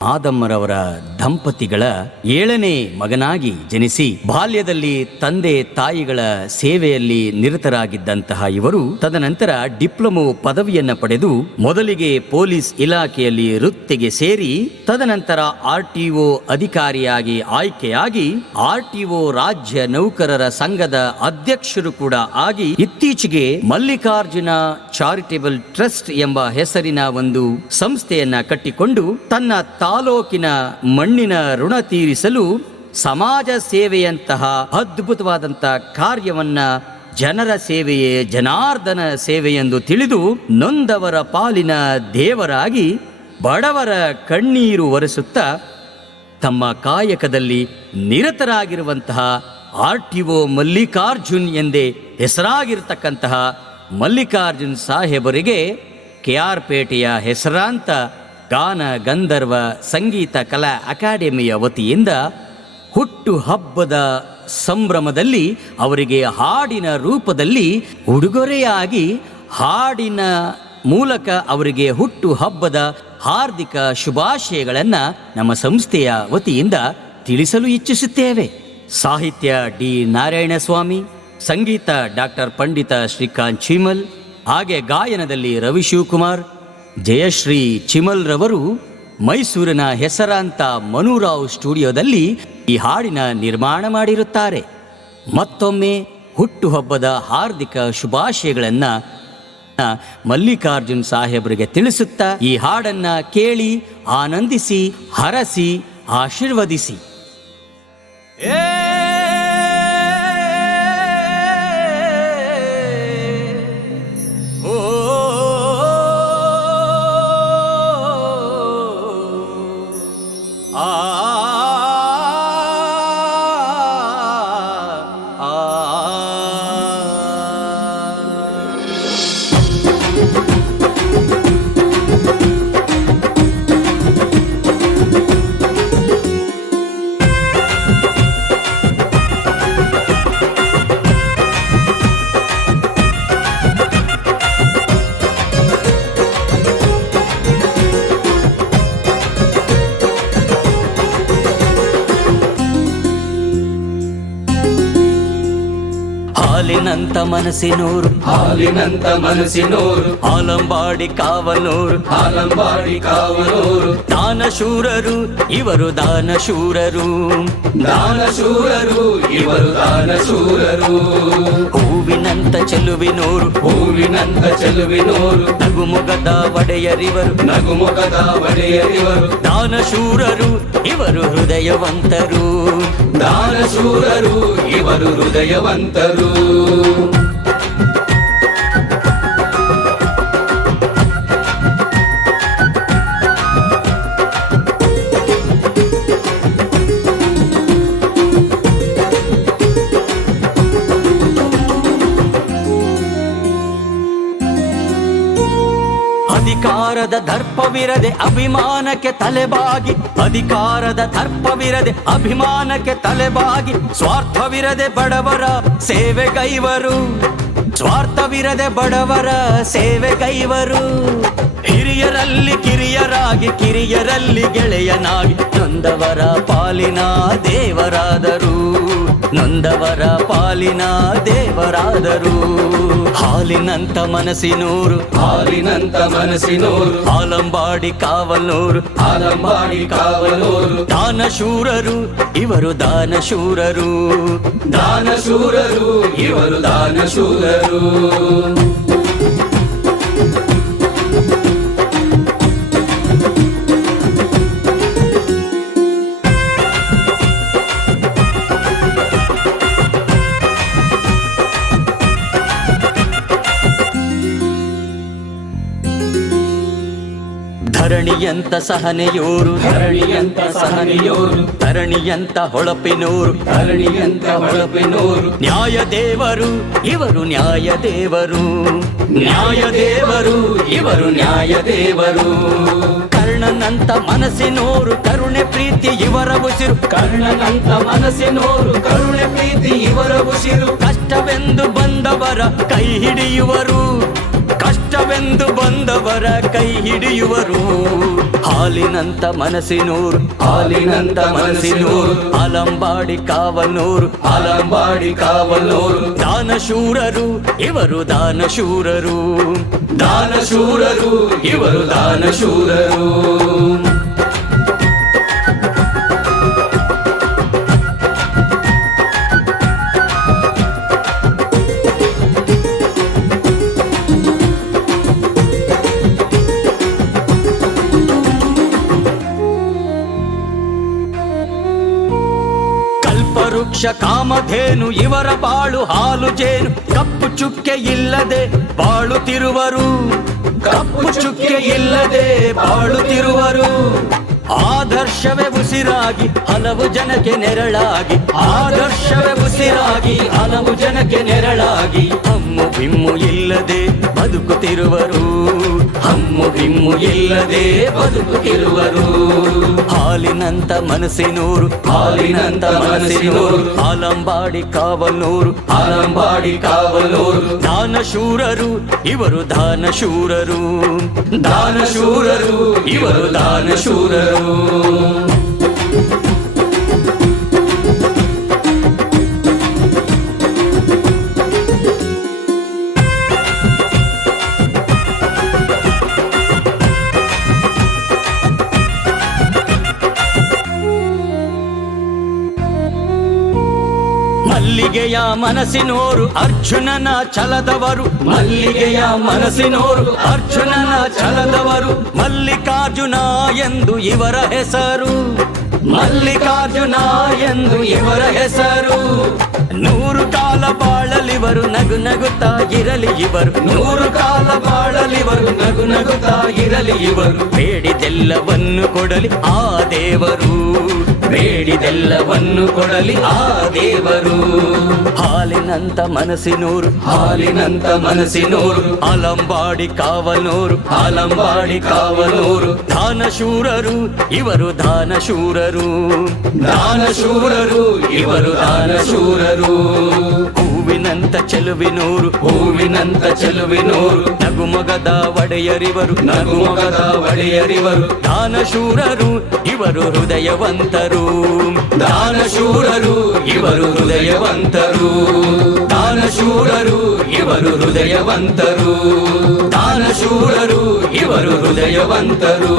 ಆದಮ್ಮರವರ ದಂಪತಿಗಳ 7ನೇ ಮಗನಾಗಿ ಜನಿಸಿ ಬಾಲ್ಯದಲ್ಲಿ ತಂದೆ ತಾಯಿಗಳ ಸೇವೆಯಲ್ಲಿ ನಿರತರಾಗಿದ್ದಂತಹ ಇವರು ತದನಂತರ ಡಿಪ್ಲೊಮೊ ಪದವಿಯನ್ನ ಪಡೆದು ಮೊದಲಿಗೆ ಪೊಲೀಸ್ ಇಲಾಖೆಯಲ್ಲಿ ವೃತ್ತಿಗೆ ಸೇರಿ ತದನಂತರ RTO ಅಧಿಕಾರಿಯಾಗಿ ಆಯ್ಕೆಯಾಗಿ RTO ರಾಜ್ಯ ನೌಕರರ ಸಂಘದ ಅಧ್ಯಕ್ಷರು ಕೂಡ ಆಗಿ ಇತ್ತೀಚೆಗೆ ಮಲ್ಲಿಕಾರ್ಜುನ ಚಾರಿಟೇಬಲ್ ಟ್ರಸ್ಟ್ ಎಂಬ ಹೆಸರಿನ ಒಂದು ಸಂಸ್ಥೆಯನ್ನ ಕಟ್ಟಿಕೊಂಡು ತನ್ನ ತಾಲೂಕಿನ ಮಣ್ಣಿನ ಋಣ ತೀರಿಸಲು ಸಮಾಜ ಸೇವೆಯಂತಹ ಅದ್ಭುತವಾದಂತಹ ಕಾರ್ಯವನ್ನ ಜನರ ಸೇವೆಯೇ ಜನಾರ್ದನ ಸೇವೆಯೆಂದು ತಿಳಿದು ನೊಂದವರ ಪಾಲಿನ ದೇವರಾಗಿ ಬಡವರ ಕಣ್ಣೀರು ಒರೆಸುತ್ತಾ ತಮ್ಮ ಕಾಯಕದಲ್ಲಿ ನಿರತರಾಗಿರುವಂತಹ RTO ಮಲ್ಲಿಕಾರ್ಜುನ್ ಎಂದೇ ಹೆಸರಾಗಿರ್ತಕ್ಕಂತಹ ಮಲ್ಲಿಕಾರ್ಜುನ್ ಸಾಹೇಬರಿಗೆ KR ಪೇಟೆಯ ಹೆಸರಾಂತ ಗಾನ ಗಂಧರ್ವ ಸಂಗೀತ ಕಲಾ ಅಕಾಡೆಮಿಯ ವತಿಯಿಂದ ಹುಟ್ಟು ಹಬ್ಬದ ಸಂಭ್ರಮದಲ್ಲಿ ಅವರಿಗೆ ಹಾಡಿನ ರೂಪದಲ್ಲಿ ಉಡುಗೊರೆಯಾಗಿ ಹಾಡಿನ ಮೂಲಕ ಅವರಿಗೆ ಹುಟ್ಟು ಹಬ್ಬದ ಹಾರ್ದಿಕ ಶುಭಾಶಯಗಳನ್ನು ನಮ್ಮ ಸಂಸ್ಥೆಯ ವತಿಯಿಂದ ತಿಳಿಸಲು ಇಚ್ಛಿಸುತ್ತೇವೆ. ಸಾಹಿತ್ಯ D ನಾರಾಯಣಸ್ವಾಮಿ, ಸಂಗೀತ ಡಾಕ್ಟರ್ ಪಂಡಿತ ಶ್ರೀಕಾಂತ್ ಚಿಮಲ್, ಹಾಗೆ ಗಾಯನದಲ್ಲಿ ರವಿ ಶಿವಕುಮಾರ್, ಜಯಶ್ರೀ ಚಿಮಲ್ ರವರು ಮೈಸೂರಿನ ಹೆಸರಾಂತ ಮನುರಾವ್ ಸ್ಟುಡಿಯೋದಲ್ಲಿ ಈ ಹಾಡಿನ ನಿರ್ಮಾಣ ಮಾಡಿರುತ್ತಾರೆ. ಮತ್ತೊಮ್ಮೆ ಹುಟ್ಟುಹಬ್ಬದ ಹಾರ್ದಿಕ ಶುಭಾಶಯಗಳನ್ನು ಮಲ್ಲಿಕಾರ್ಜುನ್ ಸಾಹೇಬರಿಗೆ ತಿಳಿಸುತ್ತಾ ಈ ಹಾಡನ್ನ ಕೇಳಿ ಆನಂದಿಸಿ ಹರಸಿ ಆಶೀರ್ವದಿಸಿ. ಹಾಲಿನಂತ ಮನಸ್ಸಿನೂರು, ಹಾಲಿನಂತ ಮನಸ್ಸಿನೋರು, ಆಲಂಬಾಡಿ ಕಾವನೂರು, ಆಲಂಬಾಡಿ ಕಾವನೂರು, ದಾನಶೂರರು ಇವರು ದಾನಶೂರರು, ದಾನಶೂರರು ಇವರು ದಾನಶೂರರು. ಹೂವಿನಂತ ಚೆಲುವಿನೂರು, ಹೂವಿನಂತ ಚೆಲುವಿನೋರು, ನಗುಮೊಗದ ಒಡೆಯರಿವರು, ನಗುಮೊಗದ ಒಡೆಯರಿವರು. ದಾನಶೂರರು ಇವರು ಹೃದಯವಂತರು, ದಾನಶೂರರು ಇವರು ಹೃದಯವಂತರು. ಅಧಿಕಾರದ ದರ್ಪವಿರದೆ ಅಭಿಮಾನಕ್ಕೆ ತಲೆಬಾಗಿ, ಅಧಿಕಾರದ ದರ್ಪವಿರದೆ ಅಭಿಮಾನಕ್ಕೆ ತಲೆಬಾಗಿ, ಸ್ವಾರ್ಥವಿರದೆ ಬಡವರ ಸೇವೆಗೈವರು, ಸ್ವಾರ್ಥವಿರದೆ ಬಡವರ ಸೇವೆಗೈವರು. ಹಿರಿಯರಲ್ಲಿ ಕಿರಿಯರಾಗಿ ಕಿರಿಯರಲ್ಲಿ ಗೆಳೆಯನಾಗಿ ನೊಂದವರ ಪಾಲಿನ ದೇವರಾದರು, ನೊಂದವರ ಪಾಲಿನ ದೇವರಾದರು. ಹಾಲಿನಂತ ಮನಸ್ಸಿನೂರು, ಹಾಲಿನಂತ ಮನಸ್ಸಿನೋರು, ಆಲಂಬಾಡಿ ಕಾವನೂರು, ಆಲಂಬಾಡಿ ಕಾವನೂರು. ದಾನಶೂರರು ಇವರು ದಾನಶೂರರು, ದಾನಶೂರರು ಇವರು ದಾನಶೂರರು. ಧರಣಿಯಂತ ಸಹನೆಯೂರು, ಧರಣಿಯಂತ ಸಹನೆಯೋರು, ಧರಣಿಯಂತ ಹೊಳಪಿನೂರು, ಧರಣಿಯಂತ ಹೊಳಪಿನೋರು. ನ್ಯಾಯ ದೇವರು ಇವರು ನ್ಯಾಯ ದೇವರು, ನ್ಯಾಯ ದೇವರು ಇವರು ನ್ಯಾಯ ದೇವರು. ಕರ್ಣನಂತ ಮನಸ್ಸಿನೋರು, ಕರುಣೆ ಪ್ರೀತಿ ಇವರ ಉಸಿರು, ಕರ್ಣನಂತ ಮನಸ್ಸಿನೋರು, ಕರುಣೆ ಪ್ರೀತಿ ಇವರ ಉಸಿರು. ಕಷ್ಟವೆಂದು ಬಂದವರ ಕೈ ಹಿಡಿಯುವರು, ಕಷ್ಟವೆಂದು ಬಂದವರ ಕೈ ಹಿಡಿಯುವರು. ಹಾಲಿನಂತ ಮನಸ್ಸಿನೂರು, ಹಾಲಿನಂತ ಮನಸ್ಸಿನೂರು, ಅಲಂಬಾಡಿ ಕಾವನೂರು, ಅಲಂಬಾಡಿ ಕಾವಲೂರು. ದಾನಶೂರರು ಇವರು ದಾನಶೂರರು, ದಾನಶೂರರು ಇವರು ದಾನಶೂರರು. ವೃಕ್ಷ ಕಾಮಧೇನು ಇವರ ಬಾಳು ಹಾಲು ಜೇನು. ಕಪ್ಪು ಚುಕ್ಕೆ ಇಲ್ಲದೆ ಬಾಳುತ್ತಿರುವರು, ಕಪ್ಪು ಚುಕ್ಕೆ ಇಲ್ಲದೆ ಬಾಳುತ್ತಿರುವರು. ಆದರ್ಶವೇ ಉಸಿರಾಗಿ ಹಲವು ಜನಕ್ಕೆ ನೆರಳಾಗಿ, ಆದರ್ಶವೇ ಉಸಿರಾಗಿ ಹಲವು ಜನಕ್ಕೆ ನೆರಳಾಗಿ. ಹಮ್ಮು ಬಿಮ್ಮು ಇಲ್ಲದೆ ಬದುಕುತ್ತಿರುವರು, ಹಮ್ಮು ಬಿಮ್ಮು ಇಲ್ಲದೆ ಬದುಕುತ್ತಿರುವರು. ಹಾಲಿನಂತ ಮನಸ್ಸಿನೂರು, ಹಾಲಿನಂತ ಮನಸ್ಸಿನೂರು, ಅಲಂಬಾಡಿ ಕಾವನೂರು, ಅಲಂಬಾಡಿ ಕಾವಲೂರು. ದಾನಶೂರರು ಇವರು ದಾನಶೂರರು, ದಾನಶೂರರು ಇವರು ದಾನಶೂರರು. ಮಲ್ಲಿಗೆಯ ಮನಸ್ಸಿನೋರು ಅರ್ಜುನನ ಛಲದವರು, ಮಲ್ಲಿಗೆಯ ಮನಸ್ಸಿನೋರು ಅರ್ಜುನನ ಛಲದವರು. ಮಲ್ಲಿಕಾರ್ಜುನ ಎಂದು ಇವರ ಹೆಸರು, ಮಲ್ಲಿಕಾರ್ಜುನ ಎಂದು ಇವರ ಹೆಸರು. 100 ಕಾಲ ಬಾಳಲಿವರು ನಗು ನಗುತ್ತಾ ಇರಲಿ ಇವರು, 100 ಕಾಲ ಬಾಳಲಿವರು ನಗು ನಗುತ್ತಾ ಇರಲಿ ಇವರು. ಬೇಡಿದೆಲ್ಲವನ್ನು ಕೊಡಲಿ ಆ ದೇವರು, ಬೇಡಿದೆಲ್ಲವನ್ನು ಕೊಡಲಿ ಆ ದೇವರು. ಹಾಲಿನಂತ ಮನಸ್ಸಿನೂರು, ಹಾಲಿನಂತ ಮನಸ್ಸಿನೂರು, ಅಲಂಬಾಡಿ ಕಾವನೂರು, ಅಲಂಬಾಡಿ ಕಾವಲೂರು. ದಾನಶೂರರು ಇವರು ದಾನಶೂರರು, ದಾನಶೂರರು ಇವರು ದಾನಶೂರರು. ಹೂವಿನಂತ ಚೆಲುವಿನೂರು, ಹೂವಿನಂತ ಚೆಲುವಿನೂರು, ನಗುಮೊಗದ ಒಡೆಯರಿವರು, ನಗುಮೊಗದ ಒಡೆಯರಿವರು. ದಾನಶೂರರು ಇವರು ಹೃದಯವಂತರು, ದಾನಶೂರರು ಇವರು ಹೃದಯವಂತರು. ದಾನಶೂರರು ಇವರು ಹೃದಯವಂತರು. ದಾನಶೂರರು ಇವರು ಹೃದಯವಂತರು.